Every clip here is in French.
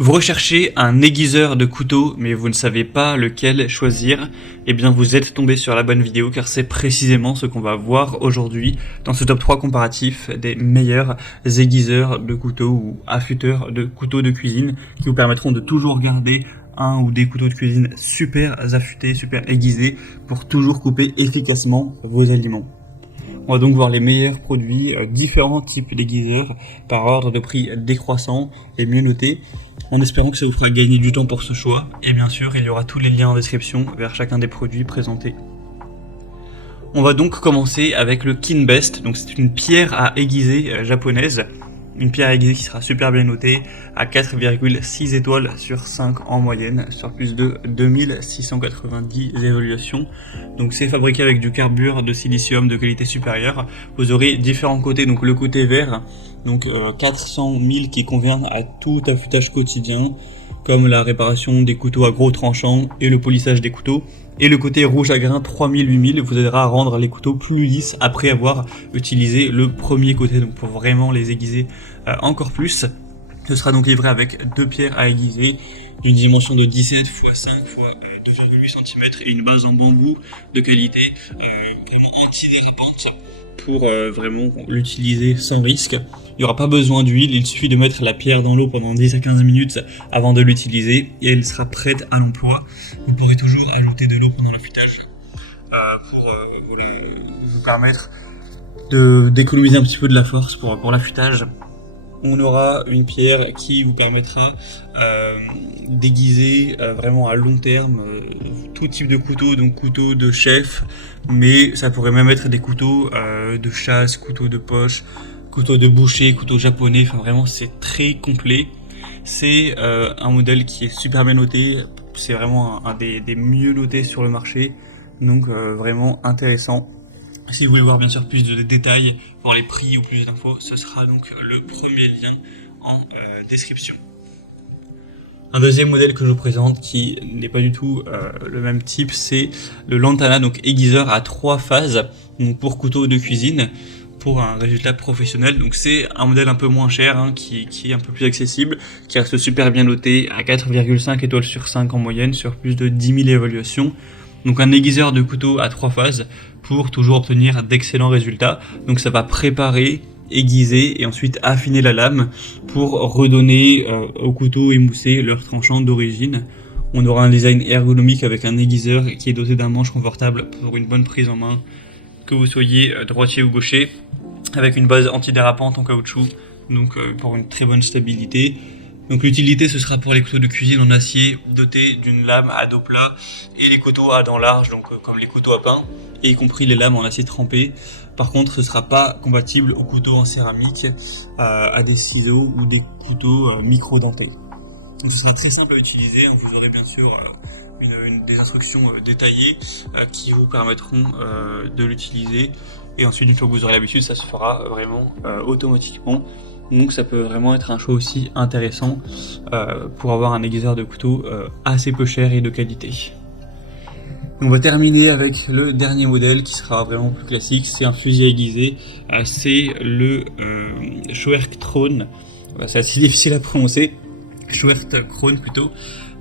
Vous recherchez un aiguiseur de couteau, mais vous ne savez pas lequel choisir, eh bien vous êtes tombé sur la bonne vidéo car c'est précisément ce qu'on va voir aujourd'hui dans ce top 3 comparatif des meilleurs aiguiseurs de couteau ou affûteurs de couteaux de cuisine qui vous permettront de toujours garder un ou des couteaux de cuisine super affûtés, super aiguisés pour toujours couper efficacement vos aliments. On va donc voir les meilleurs produits, différents types d'aiguiseurs par ordre de prix décroissant et mieux notés, en espérant que ça vous fera gagner du temps pour ce choix. Et bien sûr, il y aura tous les liens en description vers chacun des produits présentés. On va donc commencer avec le Kinbest. Donc c'est une pierre à aiguiser japonaise. Une pierre aiguisée qui sera super bien notée à 4,6 étoiles sur 5 en moyenne, sur plus de 2690 évaluations. Donc c'est fabriqué avec du carbure de silicium de qualité supérieure. Vous aurez différents côtés, donc le côté vert, donc 400 000 qui convient à tout affûtage quotidien, comme la réparation des couteaux à gros tranchants et le polissage des couteaux. Et le côté rouge à grain 3000-8000 vous aidera à rendre les couteaux plus lisses après avoir utilisé le premier côté, donc pour vraiment les aiguiser encore plus. Ce sera donc livré avec deux pierres à aiguiser d'une dimension de 17 x 5 x 2,8 cm et une base en bambou de qualité vraiment antidérapante pour vraiment l'utiliser sans risque. Il n'y aura pas besoin d'huile, il suffit de mettre la pierre dans l'eau pendant 10 à 15 minutes avant de l'utiliser et elle sera prête à l'emploi. Vous pourrez toujours ajouter de l'eau pendant l'affûtage pour vous permettre d'économiser un petit peu de la force pour l'affûtage. On aura une pierre qui vous permettra d'aiguiser vraiment à long terme tout type de couteau, donc couteau de chef, mais ça pourrait même être des couteaux de chasse, couteaux de poche, couteau de boucher, couteau japonais, enfin vraiment c'est très complet. C'est un modèle qui est super bien noté, c'est vraiment un des mieux notés sur le marché, donc vraiment intéressant. Si vous voulez voir bien sûr plus de détails, voir les prix ou plus d'infos, ce sera donc le premier lien en description. Un deuxième modèle que je vous présente qui n'est pas du tout le même type, c'est le Lantana, donc aiguiseur à 3 phases, donc pour couteau de cuisine, pour un résultat professionnel. Donc c'est un modèle un peu moins cher, qui est un peu plus accessible, qui reste super bien noté à 4,5 étoiles sur 5 en moyenne, sur plus de 10 000 évaluations. Donc un aiguiseur de couteau à 3 phases pour toujours obtenir d'excellents résultats. Donc ça va préparer, aiguiser et ensuite affiner la lame pour redonner au couteau émoussé leur tranchant d'origine. On aura un design ergonomique avec un aiguiseur qui est doté d'un manche confortable pour une bonne prise en main, que vous soyez droitier ou gaucher, avec une base antidérapante en caoutchouc, donc pour une très bonne stabilité. Donc l'utilité ce sera pour les couteaux de cuisine en acier dotés d'une lame à dos plat et les couteaux à dents larges, donc comme les couteaux à pain, et y compris les lames en acier trempé. Par contre ce ne sera pas compatible aux couteaux en céramique, à des ciseaux ou des couteaux micro-dentés. Donc ce sera très simple à utiliser, vous aurez bien sûr des instructions détaillées qui vous permettront de l'utiliser, et ensuite une fois que vous aurez l'habitude ça se fera vraiment automatiquement. Donc ça peut vraiment être un choix aussi intéressant pour avoir un aiguiseur de couteau assez peu cher et de qualité. On va terminer avec le dernier modèle qui sera vraiment plus classique, c'est un fusil aiguisé, c'est le Schwertkrone, c'est assez difficile à prononcer, Schwertkrone plutôt.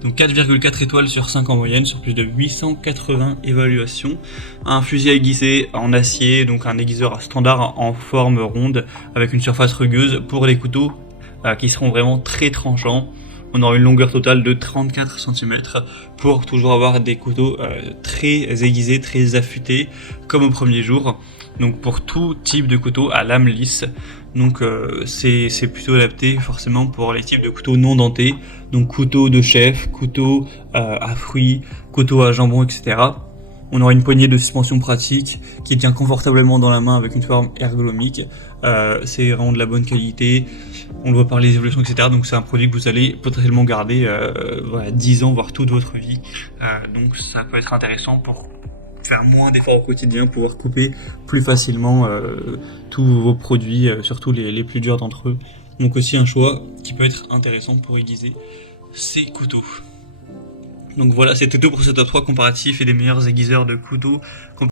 Donc 4,4 étoiles sur 5 en moyenne, sur plus de 880 évaluations. Un fusil aiguisé en acier, donc un aiguiseur standard en forme ronde, avec une surface rugueuse pour les couteaux qui seront vraiment très tranchants. On aura une longueur totale de 34 cm pour toujours avoir des couteaux très aiguisés, très affûtés, comme au premier jour. Donc pour tout type de couteau à lame lisse. Donc c'est plutôt adapté forcément pour les types de couteaux non dentés, donc couteau de chef, couteau à fruits, couteau à jambon, etc. On aura une poignée de suspension pratique qui tient confortablement dans la main avec une forme ergonomique. C'est vraiment de la bonne qualité, on le voit par les évolutions, etc. Donc c'est un produit que vous allez potentiellement garder 10 ans, voire toute votre vie. Donc ça peut être intéressant pour faire moins d'efforts au quotidien, pouvoir couper plus facilement tous vos produits, surtout les plus durs d'entre eux. Donc aussi un choix qui peut être intéressant pour aiguiser ces couteaux. Donc voilà, c'était tout pour ce top 3 comparatif et des meilleurs aiguiseurs de couteaux.